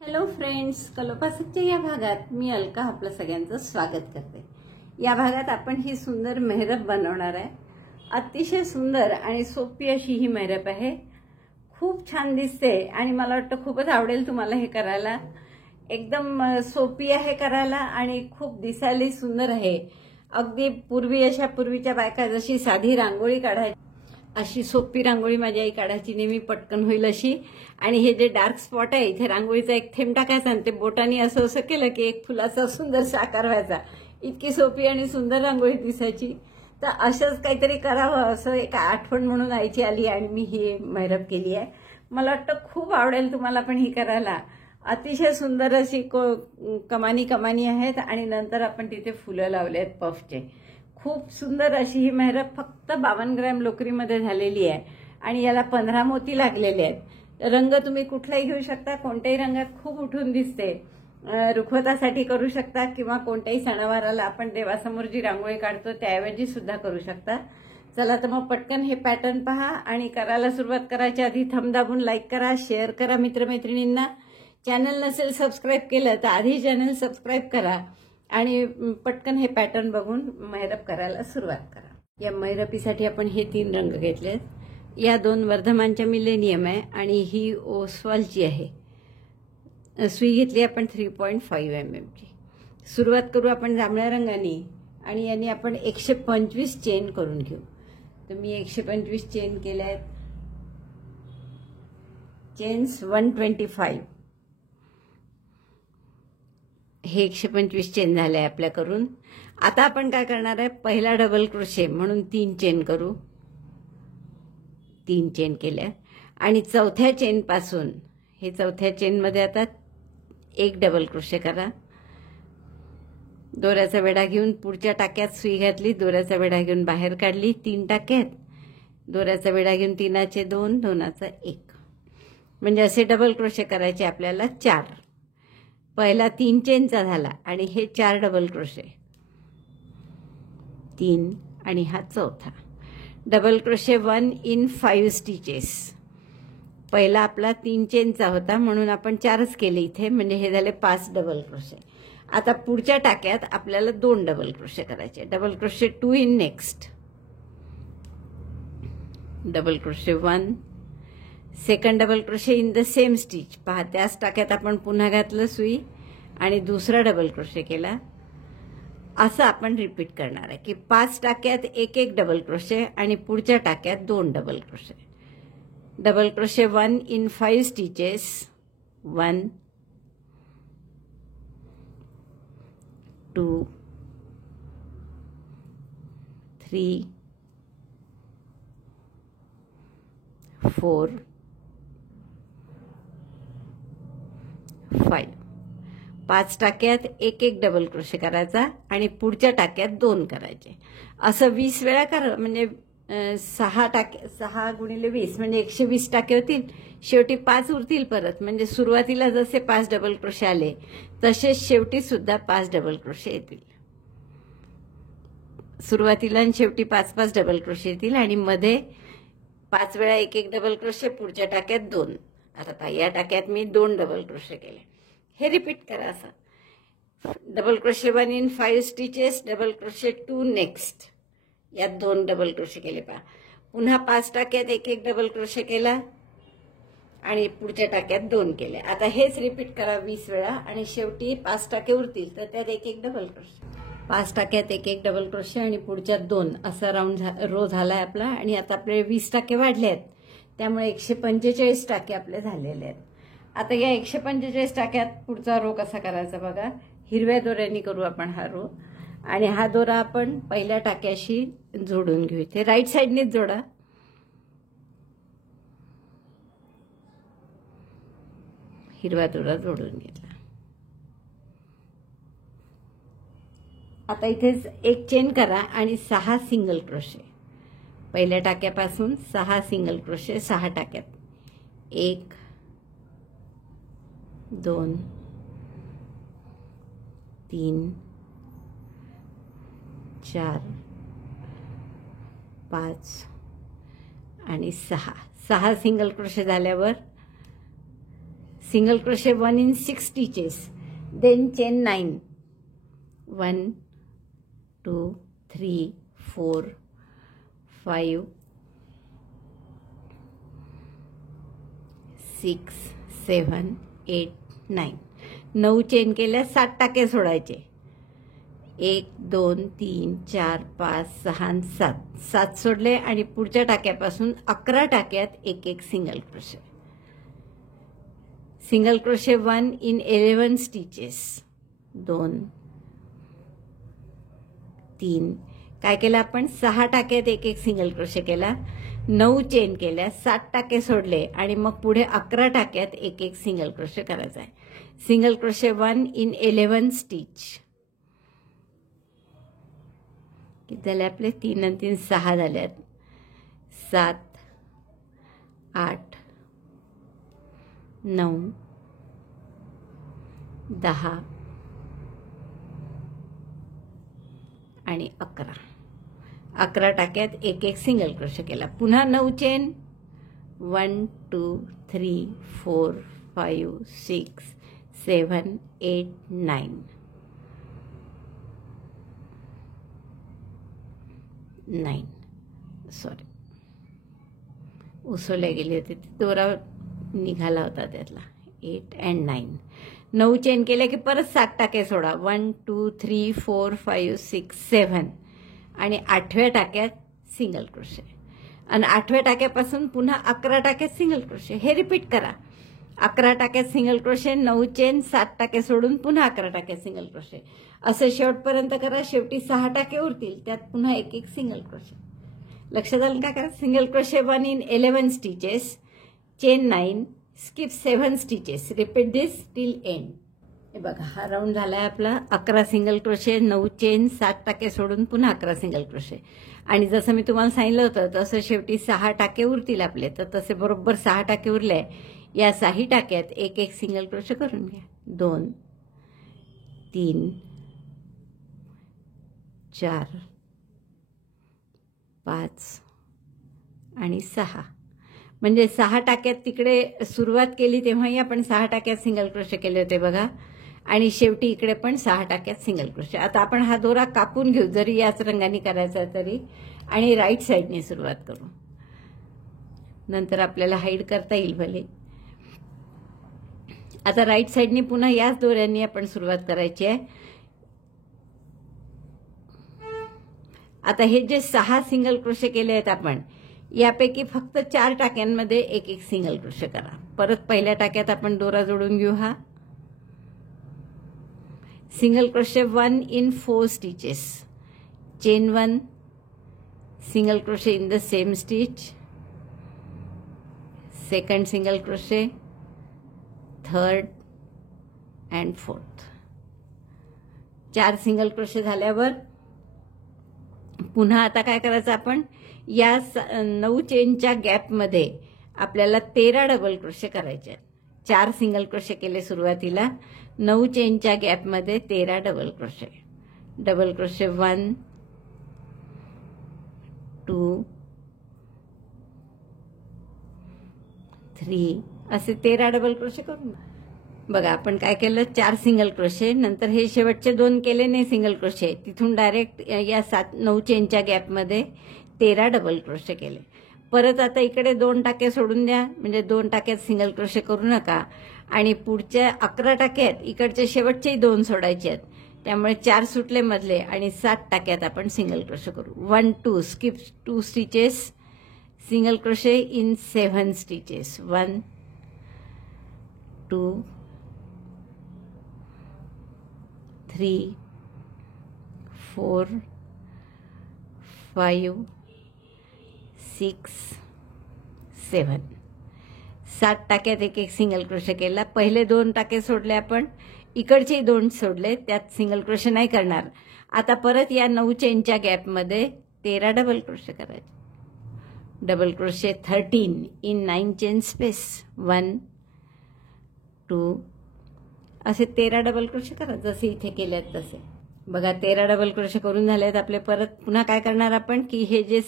Hello friends, कलोपासकच्या या भागात मी अलका आपलं सगळ्यांचं स्वागत करते। या भागात आपण ही सुंदर मेहरब बनवणार आहे। अतिशय सुंदर आणि सोपी अशी ही मेहरब आहे। खूप छान दिसते आणि मला वाटतं खूपच आवडेल तुम्हाला हे करायला। एकदम सोपी आहे करायला आणि खूप दिसायला सुंदर आहे। अगदी पूर्वीच्या बायका जशी साधी रांगोळी काढायची अशी सोपी रांगोळी माझी आई काढायची, नेहमी पटकन होईल अशी। आणि हे जे डार्क स्पॉट आहे इथे रांगोळीचा एक थेंब टाकायचा आणि ते बोटानी असं केलं की एक फुलाचा सुंदर आकार व्हायचा। इतकी सोपी आणि सुंदर रांगोळी दिसायची। तर असंच काहीतरी करावं असं एक आठवण म्हणून आईची आली आणि मी ही मेहरब केली आहे। मला वाटतं खूप आवडेल तुम्हाला पण ही करायला। अतिशय सुंदर अशी कमानी आहेत आणि नंतर आपण तिथे फुलं लावले आहेत पफचे। खूप सुंदर अशी ही मेहरब फक्त 52 ग्रॅम लोकरीमध्ये झालेली आहे आणि याला 15 मोती लागलेले आहेत। रंग तुम्ही कुठलाही घेऊ शकता, कोणत्याही रंगात खूप उठून दिसते। रुखवतासाठी करू शकता किंवा कोणत्याही सणावाराला आपण देवासमोर जी रांगोळी काढतो त्याऐवजी सुद्धा करू शकता। चला तर मग पटकन हे पॅटर्न पहा आणि करायला सुरुवात करायच्या आधी थंब दाबून लाईक करा, शेअर करा मित्रमैत्रिणींना। चॅनल नसेल सबस्क्राईब केलं तर आधी चॅनल सबस्क्राईब करा आणि पटकन हे पॅटर्न बघून मेहरब करायला सुरुवात करा। या मेहरबीसाठी आपण हे 3 रंग घेतलेत। या 2 वर्धमानच्या मिलेनियम आहे आणि ही ओस्वालची आहे। सुई घेतली आपण 3.5 mm ची। सुरुवात करू आपण जांभळ्या रंगाने आणि यांनी आपण 125 चेन करून घेऊ। तर मी 125 चेन केल्या आहेत। चेन्स 125, हे 125 चेन झाले आपल्या करून। आता आपण काय करणार आहे, पहिला डबल क्रोशे म्हणून 3 चेन करू। 3 चेन केल्या आणि चौथ्या चेन पासून हे चौथ्या चेन मध्ये आता एक डबल क्रोशे करा। दोऱ्याचा वेढा घेऊन पुढच्या टाक्यात सुई घातली, दोऱ्याचा वेढा घेऊन बाहेर काढली 3 टाक्यात, दोऱ्याचा वेढा घेऊन 3चे 2, 2चा 1, म्हणजे असे डबल क्रोशे करायचे आपल्याला 4। पहिला 3 चेनचा झाला आणि हे 4 डबल क्रोशे, 3 आणि हा चौथा डबल क्रोशे 1 in 5 स्टिचेस। पहिला आपला 3 चेनचा होता म्हणून आपण 4च केले इथे, म्हणजे हे झाले 5 डबल क्रोशे। आता पुढच्या टाक्यात आपल्याला 2 डबल क्रोशे करायचे। Double crochet 2 in next, double crochet 1, second double crochet in the same stitch. पहा त्याच टाक्यात आपण पुन्हा घातलं सुई आणि दुसरा डबल क्रोशे केला। असं आपण रिपीट करणार आहे की 5 टाक्यात एक डबल क्रोशे आणि पुढच्या टाक्यात 2 double crochet. Double crochet 1 in 5 stitches, 1 2 3 4 5। 5 टाक्यात एक डबल क्रोशे करायचा आणि पुढच्या टाक्यात 2 करायचे। असं 20 वेळा करा, म्हणजे 6 गुणिले 20 म्हणजे 120 टाके होतील। शेवटी 5 उरतील परत, म्हणजे सुरुवातीला जसे 5 डबल क्रोशे आले तसेच शेवटी सुद्धा 5 डबल क्रोशे येतील। सुरुवातीला आणि शेवटी 5 डबल क्रोशे येतील आणि मध्ये 5 वेळा एक डबल क्रोशे, पुढच्या टाक्यात 2। आता या टाक्यात मी 2 डबल क्रोशे केले। हे रिपीट करा असं। Double crochet 1 in 5 stitches, double crochet 2 next, यात 2 डबल क्रोशे केले। पहा पुन्हा 5 टाक्यात एक डबल क्रोशे केला आणि पुढच्या टाक्यात 2 केले। आता हेच रिपीट करा 20 वेळा आणि शेवटी 5 टाके उरतील तर त्यात एक डबल क्रोशे। 5 टाक्यात एक डबल क्रोशे आणि पुढच्यात 2, असा रो झालाय आपला। आणि आता आपले 20 टाके वाढले आहेत त्यामुळे 145 टाके आपले झालेले आहेत। आता या 145 टाक्यात पुढचा रो कसा करायचा बघा। हिरव्या दोऱ्याने करू आपण हा रो आणि हा दोरा आपण पहिल्या टाक्याशी जोडून घेऊ। इथे राईट साइडनेच जोडा। हिरवा दोरा जोडून घेतला। आता इथेच एक चेन करा आणि 6 सिंगल क्रोशे। पहिल्या टाक्यापासून 6 सिंगल क्रोशे 6 टाक्यात, 1 2 3 4 5 आणि 6 सिंगल क्रोशे झाल्यावर single crochet 1 in 6 stitches, then chain 9, 1 2 3 4 5 6 7 8 9 9 chain केल्या 7 टाके सोडायचे. 1 2 3 4 5 6 7 7 सोडले आणि पुढच्या टाक्यापासून 11 टाक्यात एक एक single crochet. Single crochet 1 in 11 stitches, 2 3 काय केलं आपण 6 टाक्यात एक एक सिंगल क्रोशे केला. 9 चेन केल्या, 7 टाके सोडले आणि मग पुढे 11 टाक्यात एक एक सिंगल क्रोशे करायचा आहे. Single crochet 1 in 11 stitch. किती झाले आपले 3 आणि 3 6 झाल्यात. 7 8 9 10 आणि 11. 11 टाक्यात एक एक सिंगल क्रोशे केला. पुन्हा 9 चेन, 1 2 3 4 5 6 7 8 9 9 सॉरी उसवले गेले होते, दोरा निघाला होता त्यातला. 8 and 9 9 चेन केले की परत 7 टाके सोडा. 1 2 3 4 5 6 7 आणि 8व्या टाक्यात सिंगल क्रोशे आणि 8व्या टाक्यापासून पुन्हा 11 टाक्यात सिंगल क्रोशे. हे रिपीट करा. 11 टाक्यात सिंगल क्रोशे, 9 चेन, 7 टाके सोडून पुन्हा 11 टाक्यात सिंगल क्रोशे. असं शेवटपर्यंत करा. शेवटी 6 टाके उरतील, त्यात पुन्हा एक एक सिंगल क्रोशे. लक्षात आलं का? करा. Single crochet 1 in 11 stitches, chain 9, skip 7 stitches. Repeat this till end. हे बघा हा राऊंड झालाय आपला. 11 सिंगल क्रोशे, 9 चेन, 7 टाके सोडून पुन्हा 11 सिंगल क्रोशे. आणि जसं मी तुम्हाला सांगितलं होतं तसं शेवटी 6 टाके उरतील आपले. तर तसे बरोबर 6 टाके उरले. या 6 टाक्यात एक एक सिंगल क्रोशे करून घ्या. 2 3 4 5 आणि 6. म्हणजे 6 टाक्यात तिकडे सुरुवात केली तेव्हाही आपण 6 टाक्यात सिंगल क्रोशे केले होते बघा. आणि शेवटी इकडे पण 6 टाक्यात सिंगल क्रोशे. आता आपण हा दोरा कापून घेऊ, जरी याच रंगाने करायचा तरी, आणि राईट साईडने सुरुवात करू. नंतर आपल्याला हाईड करता येईल भले. आता राईट साईडने पुन्हा याच दोऱ्यांनी आपण सुरुवात करायची आहे. आता हे जे 6 सिंगल क्रोशे केले आहेत आपण, यापैकी फक्त 4 टाक्यांमध्ये एक एक सिंगल क्रोशे करा. परत पहिल्या टाक्यात आपण दोरा जोडून घेऊ. हा single crochet 1 in 4 stitches, chain 1, single crochet in the same stitch, second single crochet, third and fourth. 4 single crochet झाल्यावर पुन्हा आता काय करायचं आपण, या 9 चेनच्या गॅपमध्ये आपल्याला 13 डबल क्रोशे करायचे आहेत. 4 सिंगल क्रोशे केले सुरुवातीला, 9 चेनच्या गॅपमध्ये 13 डबल क्रोशे. डबल क्रोशे 1 2 3 असे 13 डबल क्रोशे करून बघा. आपण काय केलं, 4 सिंगल क्रोशे, नंतर हे शेवटचे 2 केले नाही सिंगल क्रोशे, तिथून डायरेक्ट या 9 चेनच्या गॅपमध्ये 13 डबल क्रोशे केले. परत आता इकडे 2 टाके सोडून द्या, म्हणजे 2 टाक्यात सिंगल क्रोशे करू नका. आणि पुढच्या 11 टाक्यात इकडचे शेवटचेही 2 सोडायचे आहेत, त्यामुळे 4 सुटले मधले आणि 7 टाक्यात आपण सिंगल क्रोशे करू. 1 2 skip 2 stitches, single crochet in 7 stitches. 1 2 3 4 5 6 7. 7 टाक्यात एक एक सिंगल क्रोशे केला. पहिले 2 टाके सोडले आपण, इकडचे 2 सोडले, त्यात सिंगल क्रोशे नाही करणार. आता परत या 9 चेनच्या गॅपमध्ये 13 डबल क्रोशे करायचे. Double crochet 13 in 9 chain space. 1 2 असे 13 डबल क्रोशे करा, जसे इथे केलेत तसे. बघा 13 डबल क्रोशे करून झालेत आपले. परत पुन्हा काय करणार आपण की हे जे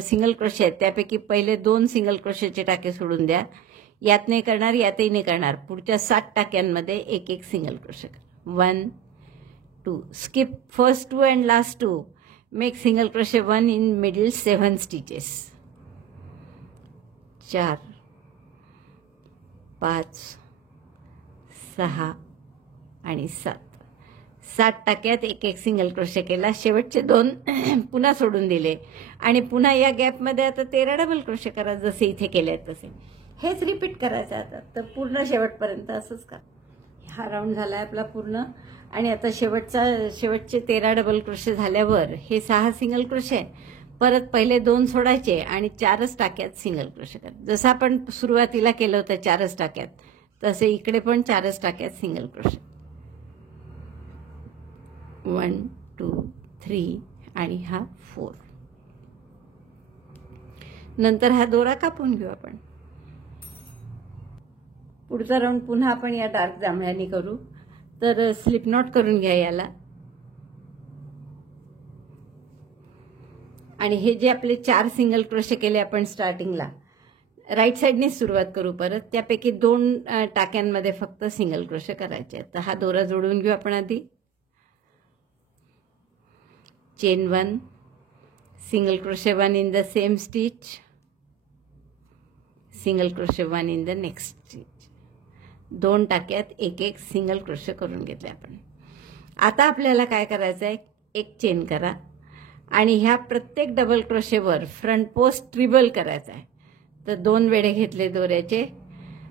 सिंगल क्रोशे आहेत त्यापैकी पहिले 2 सिंगल क्रोशेचे टाके सोडून द्या. यात नाही करणार, यातही नाही करणार. पुढच्या 7 टाक्यांमध्ये एक एक सिंगल क्रोशे करा. 1 2 skip first 2 and last 2. Make single crochet 1 in middle 7 stitches. 4 5 6 आणि 7. 7 टाक्यात एक एक सिंगल क्रोशे केला. शेवटचे 2 पुन्हा सोडून दिले आणि पुन्हा या गॅपमध्ये आता 13 डबल क्रोशे करा, जसे इथे केले तसे. हेच रिपीट करायचं आता. तर पूर्ण शेवटपर्यंत असंच करा. हा राऊंड झाला आहे आपला पूर्ण. आणि आता शेवटचे 13 डबल क्रोशे झाल्यावर हे 6 सिंगल क्रोशे, परत पहिले 2 सोडायचे आणि 4च टाक्यात सिंगल क्रोशे करा. जसं आपण सुरुवातीला केलं होतं 4च टाक्यात, तसे इकडे पण 4च टाक्यात सिंगल क्रोशे. 1 2 3 आणि हा 4. नंतर हा दोरा कापून घेऊ आपण. पुढचा राऊंड पुन्हा आपण या डार्क जांभळ्याने करू. तर स्लिप नॉट करून घ्या याला. आणि हे जे आपले 4 सिंगल क्रोशे केले आपण स्टार्टिंगला, राईट साईडने सुरुवात करू परत. त्यापैकी 2 टाक्यांमध्ये फक्त सिंगल क्रोशे करायचे. तर हा दोरा जोडून घेऊ आपण आधी. Chain 1, single crochet 1 in the same stitch, single crochet 1 in the next stitch. 2 टाक्यात एक एक सिंगल क्रोशे करून घेतले आपण. आता आपल्याला काय करायचं आहे, एक चेन करा आणि ह्या प्रत्येक डबल क्रोशेवर फ्रंट पोस्ट ट्रिबल करायचा आहे. तर 2 वेढे घेतले दोऱ्याचे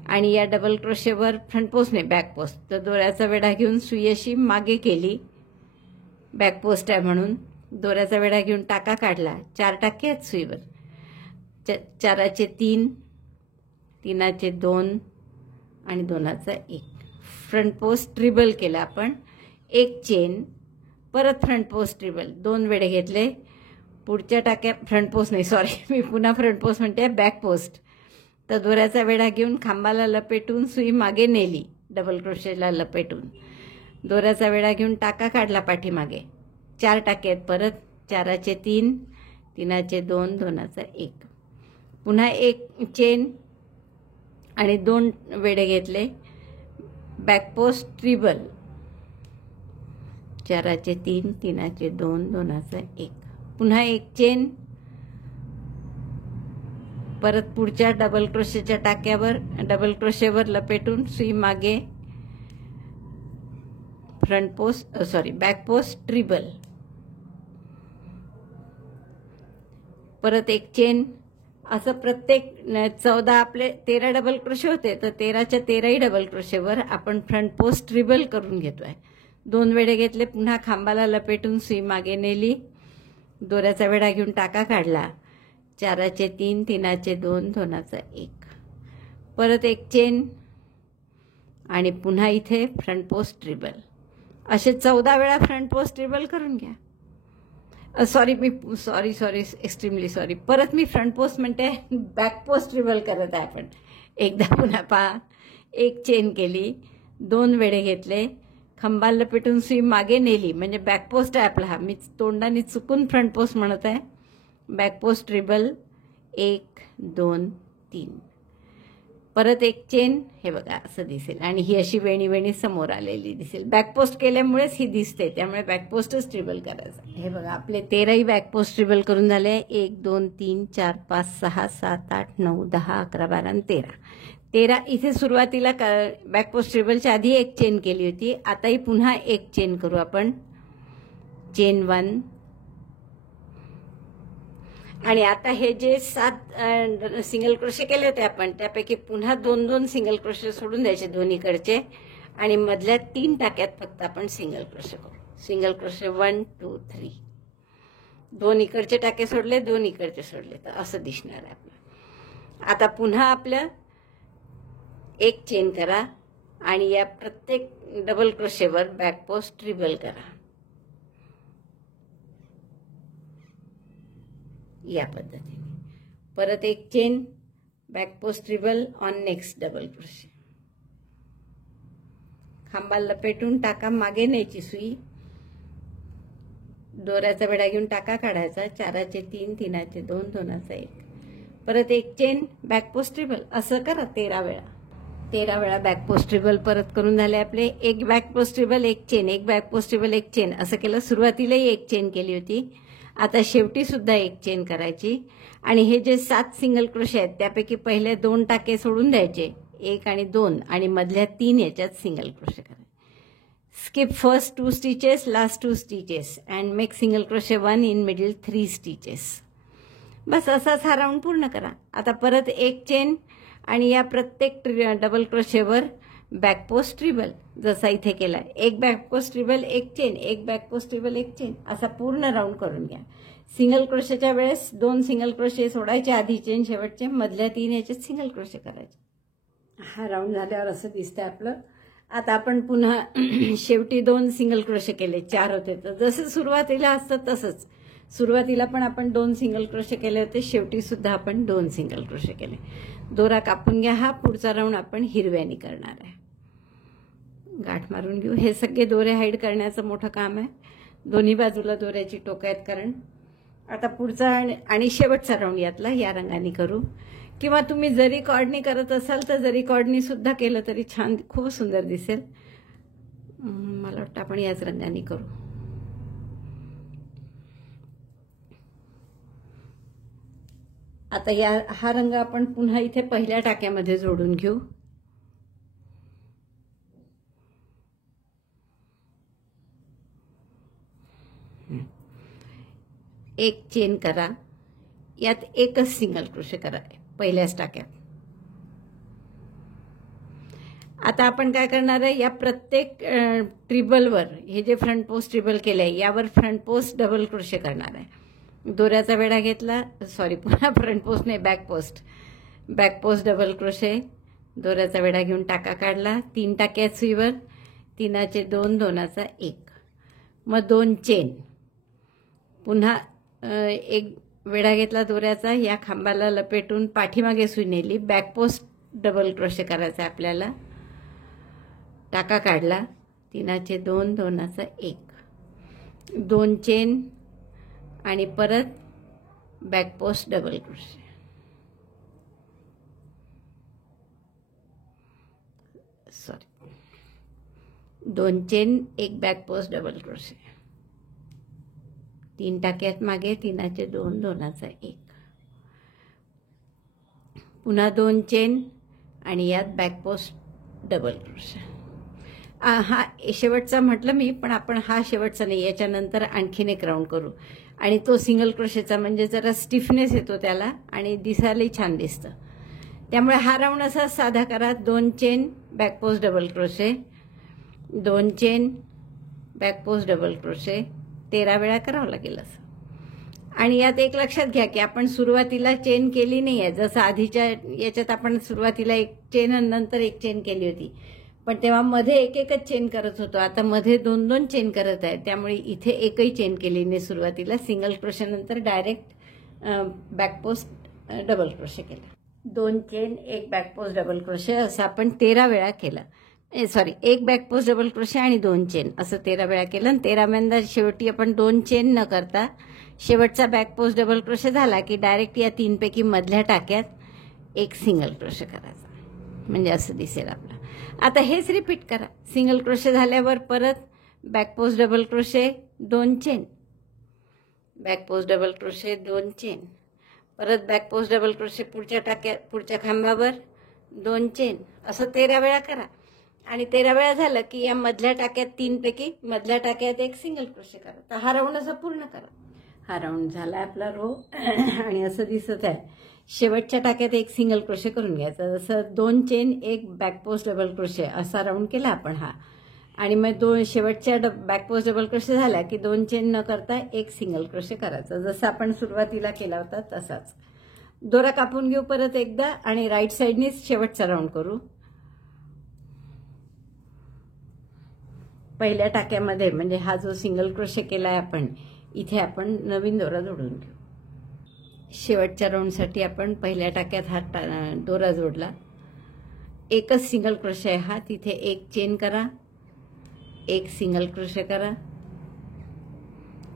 आणि या डबल क्रोशेवर फ्रंट पोस्ट नाही, बॅक पोस्ट. तर दोऱ्याचा वेढा घेऊन सुई अशी मागे केली, बॅक पोस्ट आहे म्हणून. दोऱ्याचा वेढा घेऊन टाका काढला. 4 टाके आहेत सुईवर. 4चे 3, 3चे 2 आणि 2चा 1. फ्रंट पोस्ट ट्रिबल केला आपण. एक चेन, परत फ्रंट पोस्ट ट्रिबल. 2 वेढे घेतले. पुढच्या टाक्या फ्रंट पोस्ट नाही, सॉरी, मी पुन्हा फ्रंट पोस्ट म्हणते, बॅक पोस्ट. तर दोऱ्याचा वेढा घेऊन खांबाला लपेटून सुई मागे नेली, डबल क्रोशेला लपेटून. दोऱ्याचा वेढा घेऊन टाका काढला पाठीमागे. 4 टाके आहेत परत. 4चे 3, 3चे 2, 2चा 1. पुन्हा एक चेन आणि 2 वेढे घेतले, बॅक पोस्ट ट्रिबल. 4चे 3, 3चे 2, 2चा 1. पुन्हा एक चेन, परत पुढच्या डबल क्रोशेच्या टाक्यावर डबल क्रोशेवर लपेटून सुई मागे, फ्रंट पोस्ट बॅक पोस्ट ट्रिबल. परत एक चेन. असं प्रत्येक 14 आपले 13 डबल क्रोशे होते, तर 13च्या 13ही डबल क्रोशेवर आपण फ्रंट पोस्ट ट्रिबल करून घेतोय. 2 वेढे घेतले, पुन्हा खांबाला लपेटून सुई मागे नेली, दोऱ्याचा वेढा घेऊन टाका काढला. 4चे 3, 3चे 2, 2चा 1. परत एक चेन आणि पुन्हा इथे फ्रंट पोस्ट ट्रिबल. असे 14 वेळा फ्रंट पोस्ट ट्रिबल करून घ्या. Sorry extremely sorry. परत मी फ्रंट पोस्ट म्हणते, बॅक पोस्ट ट्रिबल करत आहे आपण. एकदा पुन्हा पहा. एक चेन केली, 2 वेढे घेतले, खांबाला लपेटून सुई मागे नेली, म्हणजे बॅक पोस्ट आहे आपला. हा मी तोंडाने चुकून फ्रंट पोस्ट म्हणत आहे. Back post treble 1 2 3. परत एक चेन, हे बघा असं दिसेल, आणि ही अशी वेणी समोर आलेली दिसेल. बॅकपोस्ट केल्यामुळेच ही दिसते, त्यामुळे बॅकपोस्टच ट्रिबल करायचं. हे बघा आपले 13ही बॅकपोस्ट ट्रिबल करून झाले. 1 2 3 4 5 6 7 8 9 10 11 12 आणि 13. इथे सुरुवातीला बॅकपोस्ट ट्रिबलच्या आधी एक चेन केली होती. आताही पुन्हा एक चेन करू आपण. चेन 1. आणि आता हे जे 7 सिंगल क्रोशे केले होते आपण, त्यापैकी पुन्हा 2-2 सिंगल क्रोशे सोडून द्यायचे दोन्हीकडचे, आणि मधल्या 3 टाक्यात फक्त आपण सिंगल क्रोशे करू. Single crochet 1 2 3. 2 इकडचे टाके सोडले, 2 इकडचे सोडले, तर असं दिसणार आहे आपलं. आता पुन्हा आपलं एक चेन करा आणि या प्रत्येक डबल क्रोशेवर बॅक पोस्ट ट्रिबल करा. या पद्धतीने परत एक chain, back post treble on next double crochet. खांबाला लपेटून टाका मागे न्यायची सुई, दोऱ्याचा वेढा घेऊन टाका काढायचा. 4चे 3 3चे 2 2चा 1. परत एक चेन, बॅक पोस्ट ट्रिबल, असं करा 13 वेळा. 13 वेळा बॅक पोस्ट ट्रिबल परत करून झाले आपले. एक बॅक पोस्ट ट्रिबल, एक चेन, एक बॅक पोस्ट ट्रिबल, एक चेन, असं केलं. सुरुवातीलाही एक चेन केली होती, आता शेवटी सुद्धा एक चेन करायची. आणि हे जे 7 सिंगल क्रोशे आहेत त्यापैकी पहिले 2 टाके सोडून द्यायचे, 1 आणि 2, आणि मधल्या 3 याच्यात सिंगल क्रोशे करायचे. Skip first 2 stitches, last 2 stitches and make single crochet 1 in middle 3 stitches. बस असाच हा राऊंड पूर्ण करा. आता परत एक चेन आणि या प्रत्येक डबल क्रोशेवर बॅक पोस्ट ट्रिबल, जसा इथे केलाय. एक बॅक पोस्ट ट्रिबल, एक चेन, एक बॅक पोस्ट ट्रिबल, एक चेन, असा पूर्ण राऊंड करून घ्या. सिंगल क्रोशेच्या वेळेस 2 सिंगल क्रोशे सोडायचे, आधी चेन, शेवटचे, मधल्या 3 याच्यात सिंगल क्रोशे करायचे. हा राऊंड झाल्यावर असं दिसतंय आपलं. आता आपण पुन्हा शेवटी 2 सिंगल क्रोशे केले, 4 होते. तर जसं सुरुवातीला असतं तसंच सुरुवातीला पण आपण 2 सिंगल क्रोशे केले होते, शेवटी सुद्धा आपण 2 सिंगल क्रोशे केले. दोरा कापून घ्या. हा पुढचा राऊंड आपण हिरव्यानी करणार आहे. गाठ मारून घेऊ. हे सगळे दोरे हाईड करण्याचं मोठं काम आहे. दोन्ही बाजूला दोऱ्याची टोकं आहेत कारण. आता पुढचा आणि शेवटचा राऊंड यातला या रंगाने करू, किंवा तुम्ही जरी कॉर्डनी करत असाल तर जरी कॉर्डनी सुद्धा केलं तरी छान, खूप सुंदर दिसेल. मला वाटतं आपण याच रंगाने करू. आता हा रंग आपण पुन्हा इथे पहिल्या टाक्यामध्ये जोडून घेऊ. एक चेन करा, यात एकच सिंगल क्रोशे करा पहिल्याच टाक्यात. आता आपण काय करणार आहे, या प्रत्येक ट्रिबलवर हे जे फ्रंट पोस्ट ट्रिबल केलंय यावर फ्रंट पोस्ट डबल क्रोशे करणार आहे. दोऱ्याचा वेढा घेतला, पुन्हा फ्रंट पोस्ट नाही, बॅक पोस्ट डबल क्रोशे, दोऱ्याचा वेढा घेऊन टाका काढला. 3 टाके आहेत सुईवर, 3चे 2, 2चा 1, मग 2 चेन. पुन्हा एक वेढा घेतला दोऱ्याचा, या खांबाला लपेटून पाठीमागे सुई नेली, बॅक पोस्ट डबल क्रोशे करायचा आपल्याला. टाका काढला, 3चे 2, 2चा 1, 2 चेन आणि परत back post double crochet. Sorry, 2 chain, एक बॅक पोस्ट डबल क्रोशे, 3 टाक्यात मागे, 3चे 2, 2चा 1, पुन्हा 2 चेन आणि यात बॅक पोस्ट डबल क्रोशे. हा शेवटचा म्हटलं मी, पण आपण हा शेवटचा नाही, याच्यानंतर आणखीन एक राऊंड करू. आणि तो सिंगल क्रोशेचा, म्हणजे जरा स्टिफनेस येतो त्याला आणि दिसायलाही छान दिसतं. त्यामुळे हा राऊंड असा साधा करा. 2 chain, back post double crochet, 2 chain, back post double crochet, 13 वेळा करावं लागेल असं. आणि यात एक लक्षात घ्या की आपण सुरुवातीला चेन केली नाही आहे. जसं आधीच्या याच्यात आपण सुरुवातीला एक चेन आणि नंतर एक चेन केली होती, पण तेव्हा मध्ये एकच चेन करत होतो. आता मध्ये 2-2 चेन करत आहे, त्यामुळे इथे एकही चेन केली नाही सुरुवातीला. सिंगल क्रोशेनंतर direct back post double crochet केला. 2 चेन, एक बॅक पोस्ट डबल क्रोशे, असं आपण 13 वेळा केलं. एक बॅक पोस्ट डबल क्रोशे आणि 2 चेन, असं 13 वेळा केलं. आणि 13व्यांदा शेवटी आपण 2 चेन न करता शेवटचा बॅक पोस्ट डबल क्रोशे झाला की डायरेक्ट या 3 पैकी मधल्या टाक्यात एक सिंगल क्रोशे करायचा, म्हणजे असं दिसेल आपलं. आता हेच रिपीट करा. सिंगल क्रोशे झाल्यावर परत back post double crochet, 2 chain, back post double crochet, 2 chain, परत बॅक पोस्ट डबल क्रोशे पुढच्या खांबावर 2 चेन, असं 13 वेळा करा. आणि 13 वेळा झालं की या मधल्या टाक्यात 3 पैकी मधल्या टाक्यात एक सिंगल क्रोशे करा. तर हा राऊंड असा पूर्ण करा. हा राऊंड झाला आपला रो आणि असं दिसत आहे. शेवटच्या टाक्यात एक सिंगल क्रोशे करून घ्यायचा. जसं 2 चेन, एक बॅक पोस्ट डबल क्रोशे असा राऊंड केला आपण हा. आणि मग शेवटच्या बॅक पोस्ट डबल क्रोशे झाला की 2 चेन न करता एक सिंगल क्रोशे करायचा, जसं आपण सुरुवातीला केला होता तसाच. दोरा कापून घेऊ परत एकदा आणि राईट साईडनीच शेवटचा राऊंड करू. पहिल्या टाक्यामध्ये म्हणजे हा जो सिंगल क्रोशे केलाय आपण, इथे आपण नवीन दोरा जोडून घेऊ. शेवटच्या राऊंडसाठी आपण पहिल्या टाक्यात हा दोरा जोडला. एकच सिंगल क्रोशे आहे हा, तिथे एक चेन करा, एक सिंगल क्रोशे करा.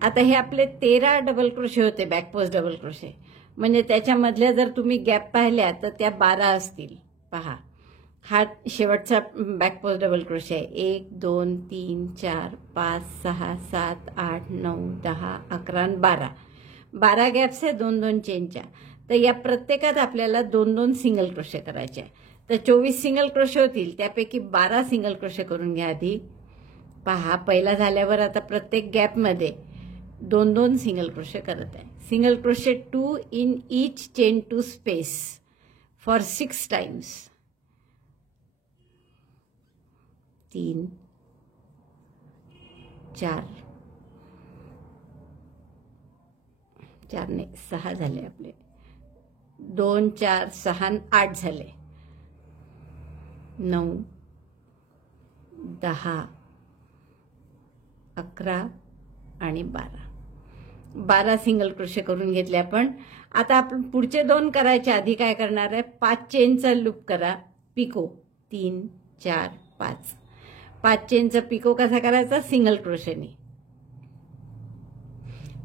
आता हे आपले 13 डबल क्रोशे होते बॅक पोस्ट डबल क्रोशे. म्हणजे त्याच्यामधल्या जर तुम्ही गॅप पाहिल्या तर त्या 12 असतील. पहा, हा शेवटचा बॅक पोस्ट डबल क्रोशे आहे. 1 2 3 4 5 6 7 8 9 10 11 आणि 12 गॅप्स आहे 2-2 चेनच्या. तर या प्रत्येकात आपल्याला 2-2 सिंगल क्रोशे करायचे आहे. तर 24 सिंगल क्रोशे होतील. त्यापैकी 12 सिंगल क्रोशे करून घ्या आधी. पहा, पहिला झाल्यावर आता प्रत्येक गॅपमध्ये 2-2 सिंगल क्रोशे करत आहे. Single crochet 2 in each chain to space for 6 times. 3 4 नाही 6 झाले आपले. 2 4 6 8 झाले. 9 10 11 आणि 12 सिंगल क्रोशे करून घेतले आपण. आता आपण पुढचे 2 करायचे आधी काय करणार आहे, 5 चेनचा लूप करा. पिको 3 4 5 चेनचा पिको कसा करायचा, सिंगल क्रोशेने.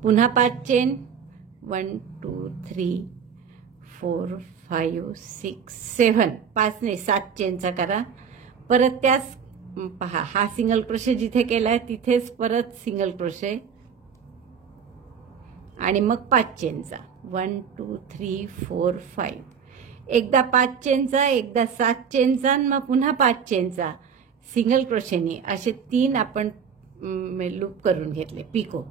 पुन्हा 5 चेन, 1 2 3 4 5 6 7 5 नाही 7 चेनचा करा. परत त्याच पहा, हा सिंगल क्रोशे जिथे केलाय तिथेच परत सिंगल क्रोशे आणि मग 5 चेनचा. 1 2 3 4 5. एकदा 5 चेनचा, एकदा 7 चेनचा, मग पुन्हा 5 चेनचा सिंगल क्रोशेनी. असे 3 आपण लूप करून घेतले पिको.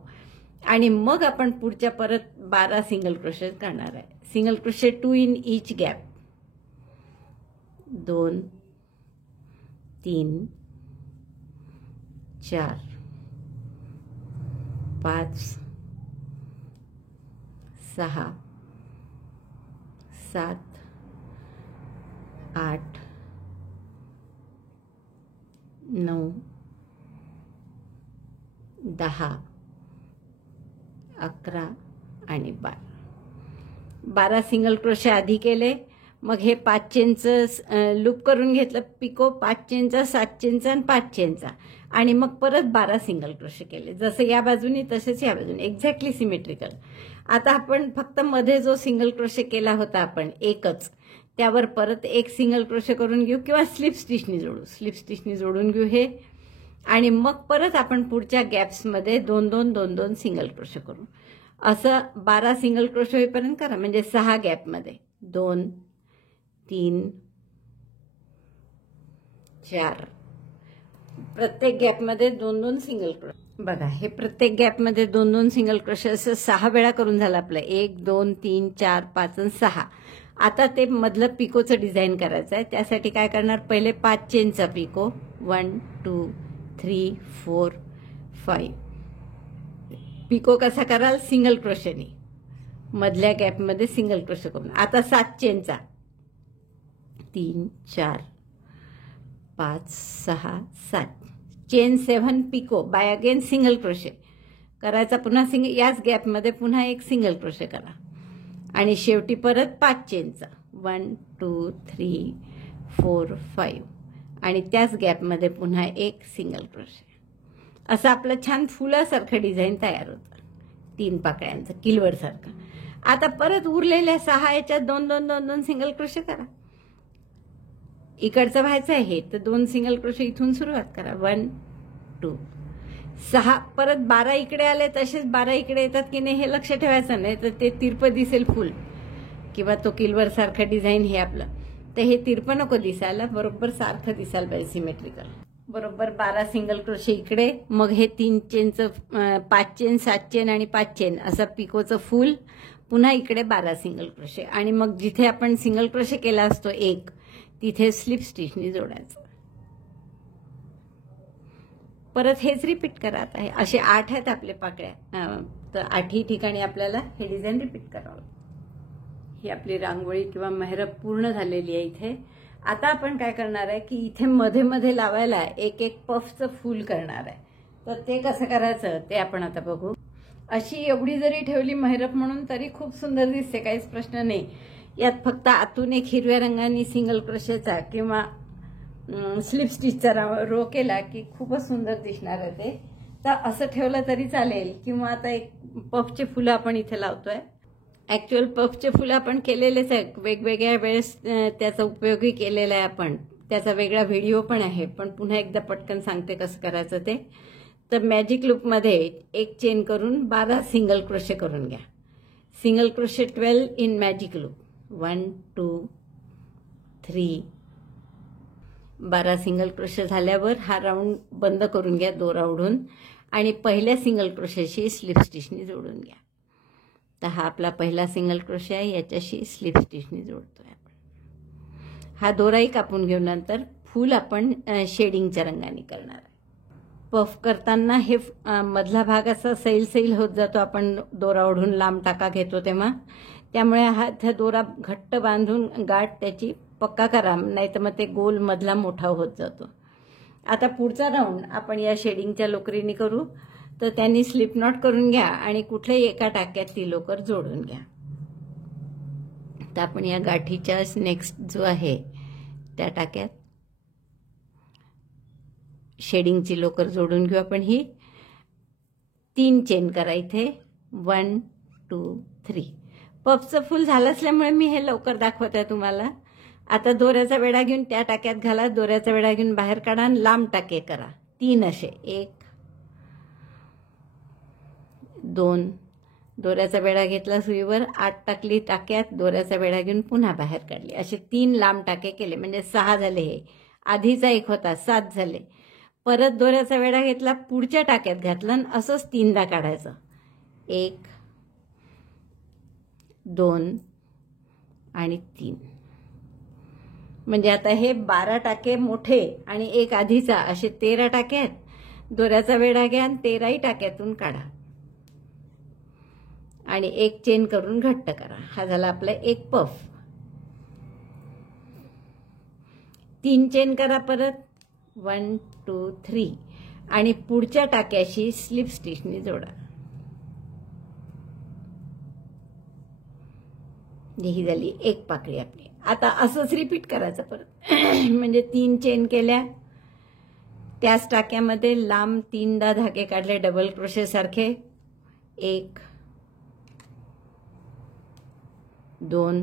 आणि मग आपण पुढच्या परत 12 सिंगल क्रोशे करणार आहे. Single crochet 2 in each gap. 2 3 4 5 6 7 8 9 10 11 आणि 12 सिंगल क्रोशे आधी केले. मग हे 5 चेनचं लूप करून घेतलं पिको. 5 चेनचा, 7 चेनचा आणि 5 चेनचा. आणि मग परत 12 सिंगल क्रोशे केले. जसं या बाजूनी तसेच या बाजूने, एक्झॅक्टली सिमेट्रिकल. आता आपण फक्त मध्ये जो सिंगल क्रोशे केला होता आपण एकच, त्यावर परत 1 सिंगल क्रोशे करून घेऊ किंवा स्लिप स्टिचनी जोडून घेऊ हे. आणि मग परत आपण पुढच्या गॅप्समध्ये 2-2 सिंगल क्रोशे करू. असं 12 सिंगल क्रोशे होईपर्यंत करा. म्हणजे 6 गॅपमध्ये 2 3 4 प्रत्येक गॅपमध्ये 2-2 सिंगल क्रोशे. बघा, हे प्रत्येक गॅपमध्ये 2-2 सिंगल क्रोशे असं 6 वेळा करून झालं आपलं. 1 2 3 4 5 आणि 6. आता ते मधलं पिकोचं डिझाईन करायचं आहे. त्यासाठी काय करणार, पहिले 5 चेनचा पिको. 1 2 3 4 5. पिको कसा कराल, सिंगल क्रोशेनी. मधल्या गॅपमध्ये सिंगल क्रोशे करून. आता 7 चेनचा. 3 4 5 6 7 chain 7 picot by again single crochet करायचा. पुन्हा याच गॅपमध्ये पुन्हा 1 सिंगल क्रोशे करा. आणि शेवटी परत 5 चेनचा. 1 2 3 4 5 आणि त्याच गॅपमध्ये पुन्हा 1 सिंगल क्रोशे. असं आपलं छान फुलासारखं डिझाईन तयार होतं 3 पाकळ्यांचं, किलवरसारखं. आता परत उरलेल्या 6 याच्यात 2-2 सिंगल क्रोशे करा. इकडचं व्हायचं आहे हे, तर 2 सिंगल क्रोशे इथून सुरुवात करा. 1 2 6 परत 12 इकडे आले, तसेच 12 इकडे येतात की नाही हे लक्ष ठेवायचं नाही, तर ते तिरपं दिसेल फुल किंवा तो किलवर सारखं डिझाईन हे आपलं. तर हे तिरपं नको दिसायला, बरोबर सारखं दिसायला पाहिजे, सिमेट्रिकल. बरोबर 12 सिंगल क्रोशे इकडे. मग हे 3 चेनचं 5 चेन 7 चेन आणि 5 चेन असं पिकोचं फुल. पुन्हा इकडे 12 सिंगल क्रोशे. आणि मग जिथे आपण सिंगल क्रोशे केला असतो 1, तिथे स्लिप स्टिचनी जोडायचं. परत हेच रिपीट करा. आता हे असे 8 आहेत आपले पाकळ्या. तर 8ही ठिकाणी आपल्याला हे डिझाईन रिपीट करावं. ही आपली रांगोळी किंवा मेहरब पूर्ण झालेली आहे इथे. आता आपण काय करणार आहे की इथे मध्ये मध्ये लावायला एक पफचं फूल करणार आहे. तर ते कसं करायचं ते आपण आता बघू. अशी एवढी जरी ठेवली मेहरब म्हणून तरी खूप सुंदर दिसते, काहीच प्रश्न नाही. यात फक्त आतून एक हिरव्या रंगाने सिंगल क्रोशेचा किंवा स्लिप स्टिचचा रो केला की खूपच सुंदर दिसणार आहे ते. तर असं ठेवलं तरी चालेल. किंवा आता एक पफचे फुलं आपण इथे लावतोय. ॲक्च्युअल पफचे फुलं आपण केलेलेच आहे, वेगवेगळ्या वेळेस त्याचा उपयोगही केलेला आहे आपण. त्याचा वेगळा व्हिडिओ पण आहे, पण पुन्हा एकदा पटकन सांगते कसं करायचं ते. तर मॅजिक लूपमध्ये एक चेन करून 12 सिंगल क्रोशे करून घ्या. Single crochet 12 in magic loop. 1 2 3 12 single crochet झाल्यावर हा राऊंड बंद करून घ्या दोरा ओढून आणि पहिल्या सिंगल क्रोशेशी स्लिप स्टिचनी जोडून घ्या. तर हा आपला पहिला सिंगल क्रोशे आहे, याच्याशी स्लिप स्टिचनी जोडतोय आपण. हा दोराही कापून घेऊन नंतर फूल आपण शेडिंगच्या रंगाने करणार आहे. पफ करताना हे मधला भाग असा सैल सैल होत जातो, आपण दोरा ओढून लांब टाका घेतो तेव्हा. त्यामुळे हा दोरा घट्ट बांधून गाठ त्याची पक्का करा, नाही तर मग ते गोल मधला मोठा होत जातो. आता पुढचा राऊंड आपण या शेडिंगच्या लोकरीने करू. तर त्यांनी स्लिप नॉट करून घ्या आणि कुठल्याही एका टाक्यात ती लोकर जोडून घ्या. तर आपण या गाठीच्या नेक्स्ट जो आहे त्या टाक्यात शेडिंगची लोकर जोडून घेऊ आपण. ही 3 चेन करा इथे. 1 2 3. पफचं फुल झालं असल्यामुळे मी हे लवकर दाखवत आहे तुम्हाला. आता दोऱ्याचा वेढा घेऊन त्या टाक्यात घाला, दोऱ्याचा वेढा घेऊन बाहेर काढा आणि लांब टाके करा. 3 असे. 1 2. दोऱ्याचा वेढा घेतला सुईवर, 8 टाकली टाक्यात, दोऱ्याचा वेढा घेऊन पुन्हा बाहेर काढली. असे 3 लांब टाके केले म्हणजे 6 झाले. हे आधीचा एक होता, 7 झाले. परत दोऱ्याचा वेढा घेतला, पुढच्या टाक्यात घातला आणि असंच 3दा काढायचं. 1 2 आणि 3. म्हणजे आता हे 12 टाके मोठे आणि एक आधीचा असे 13 टाके आहेत. दोऱ्याचा वेढा घ्या आणि 13ही टाक्यातून काढा आणि एक चेन करून घट्ट करा. हा झाला आपला एक पफ. 3 चेन करा परत. 1 2 3 आणि पुढच्या टाक्याशी स्लिप स्टिचनी जोडा. ही झाली एक पाकळी आपली. आता असंच रिपीट करायचं परत. म्हणजे 3 चेन केल्या, त्याच टाक्यामध्ये लांब 3दा धागे काढले डबल क्रोशे सारखे. 1 2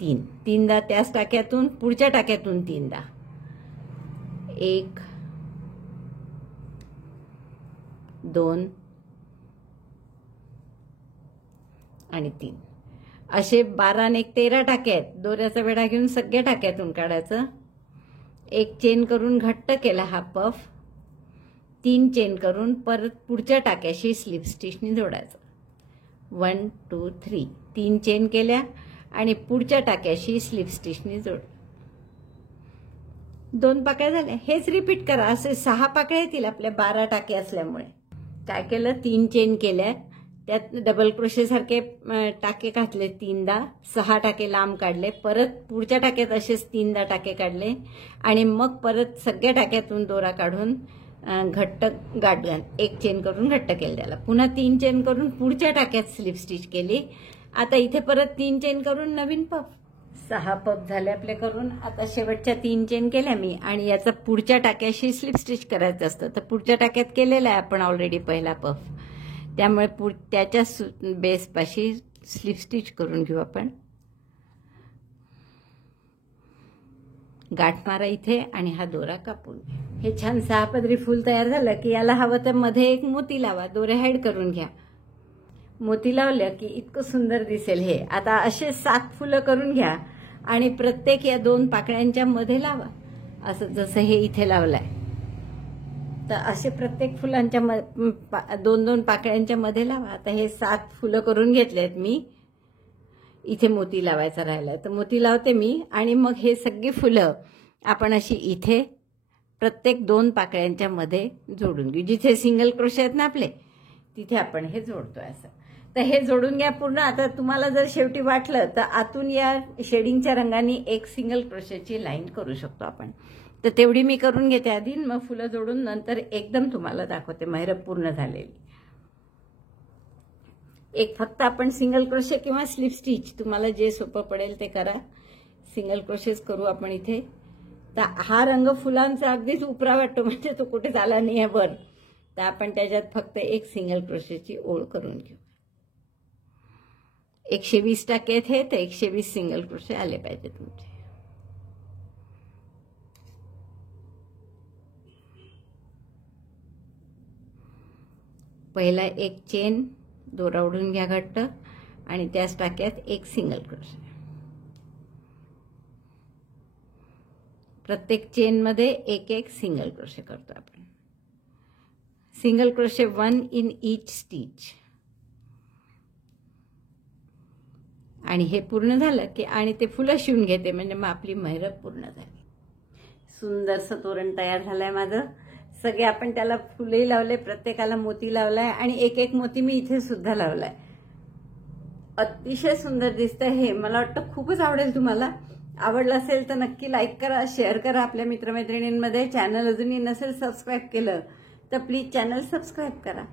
3. 3दा त्याच टाक्यातून, पुढच्या टाक्यातून 3दा. 1 2 आणि 3. असे 12 आणि 13 टाके आहेत. दोऱ्याचा वेढा घेऊन सगळ्या टाक्यातून काढायचं. एक चेन करून घट्ट केला हा पफ. 3 चेन करून परत पुढच्या टाक्याशी स्लिप स्टिचनी जोडायचं. 1 2 3. 3 चेन केल्या आणि पुढच्या टाक्याशी स्लिप स्टिचनी जोड. 2 पाकळ्या झाल्या. हेच रिपीट करा. असे 6 पाकळ्या येतील आपल्या 12 टाके असल्यामुळे. काय केलं, 3 चेन केल्या, त्यात डबल क्रोशे सारखे टाके घातले 3दा, 6 टाके लांब काढले, परत पुढच्या टाक्यात असेच 3दा टाके काढले आणि मग परत सगळ्या टाक्यातून दोरा काढून घट्ट गाठ घाल, एक चेन करून घट्ट केलं त्याला. पुन्हा 3 चेन करून पुढच्या टाक्यात स्लिप स्टिच केली. आता इथे परत 3 चेन करून नवीन पफ. 6 पफ झाले आपले करून. आता शेवटच्या 3 चेन केल्या मी आणि याचा पुढच्या टाक्याशी स्लिप स्टिच करायचं असतं. तर पुढच्या टाक्यात केलेला आहे आपण ऑलरेडी पहिला पफ, त्यामुळे त्याच्या बेसपाशी स्लिप स्टिच करून घेऊ आपण. गाठ मारा इथे आणि हा दोरा कापून. हे छान 6 पदरी फूल तयार झालं की याला हवं तर मध्ये एक मोती लावा, दोरे हाईड करून घ्या. मोती लावलं की इतकं सुंदर दिसेल हे. आता असे 7 फुलं करून घ्या आणि प्रत्येक या 2 पाकळ्यांच्या मध्ये लावा, असं जसं हे इथे लावलंय. तर असे प्रत्येक फुलांच्या 2-2 पाकळ्यांच्या मध्ये लावा. आता हे 7 फुलं करून घेतलेत मी. इथे मोती लावायचा राहिलाय तर मोती लावते मी आणि मग हे सगळी फुलं आपण अशी इथे प्रत्येक 2 पाकळ्यांच्या मध्ये जोडून घेऊ. जिथे सिंगल क्रोशे आहेत ना आपले, तिथे आपण हे जोडतोय असं. तर हे जोडून घ्या पूर्ण. आता तुम्हाला जर शेवटी वाटलं तर आतून या शेडिंगच्या रंगाने एक सिंगल क्रोशेची लाईन करू शकतो आपण. तर तेवढी मी करून घेते आधी, मग फुलं जोडून नंतर एकदम तुम्हाला दाखवते मेहरब पूर्ण झालेली. एक फक्त आपण सिंगल क्रोशे किंवा स्लिप स्टिच, तुम्हाला जे सोपं पडेल ते करा. सिंगल क्रोशेच करू आपण इथे. तर हा रंग फुलांचा अगदीच उपरा वाटतो, म्हणजे तो कुठे झाला नाही आहे वर. तर आपण त्याच्यात फक्त एक सिंगल क्रोशेची ओळ करून घेऊ. 120 टाके थे तर 120 सिंगल क्रोशे आले पाहिजे तुमचे. पहिला एक चेन दोरा ओढून घ्या घट्ट आणि त्याच टाक्यात एक सिंगल क्रोशे. प्रत्येक चेन मध्ये एक एक सिंगल क्रोशे करतो आपण. Single crochet 1 in each stitch. आणि हे पूर्ण झालं की आणि ते फुलं शिवून घेते म्हणजे मग आपली मेहरब पूर्ण झाली. सुंदरसं तोरण तयार झालंय माझं. सगळे आपण त्याला फुले लावले, प्रत्येकाला मोती लावलाय आणि एक एक मोती मी इथे सुद्धा लावलाय. अतिशय सुंदर दिसतंय हे. मला वाटतं खूपच आवडेल तुम्हाला. आवडलं असेल तर नक्की लाईक करा, शेअर करा आपल्या मित्रमैत्रिणींमध्ये. चॅनल अजूनही नसेल सबस्क्राईब केलं तर प्लीज चॅनल सबस्क्राईब करा.